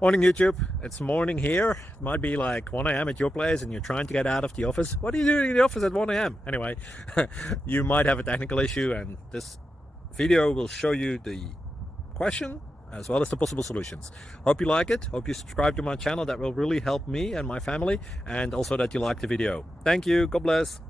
Morning YouTube, it's morning here. It might be like 1 a.m. at your place and you're trying to get out of the office. What are you doing in the office at 1 a.m.? Anyway, you might have a technical issue and this video will show you the question as well as the possible solutions. Hope you like it, hope you subscribe to my channel. That will really help me and my family, and also that you like the video. Thank you, God bless.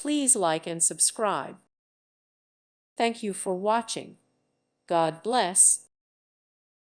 Please like and subscribe. Thank you for watching. God bless.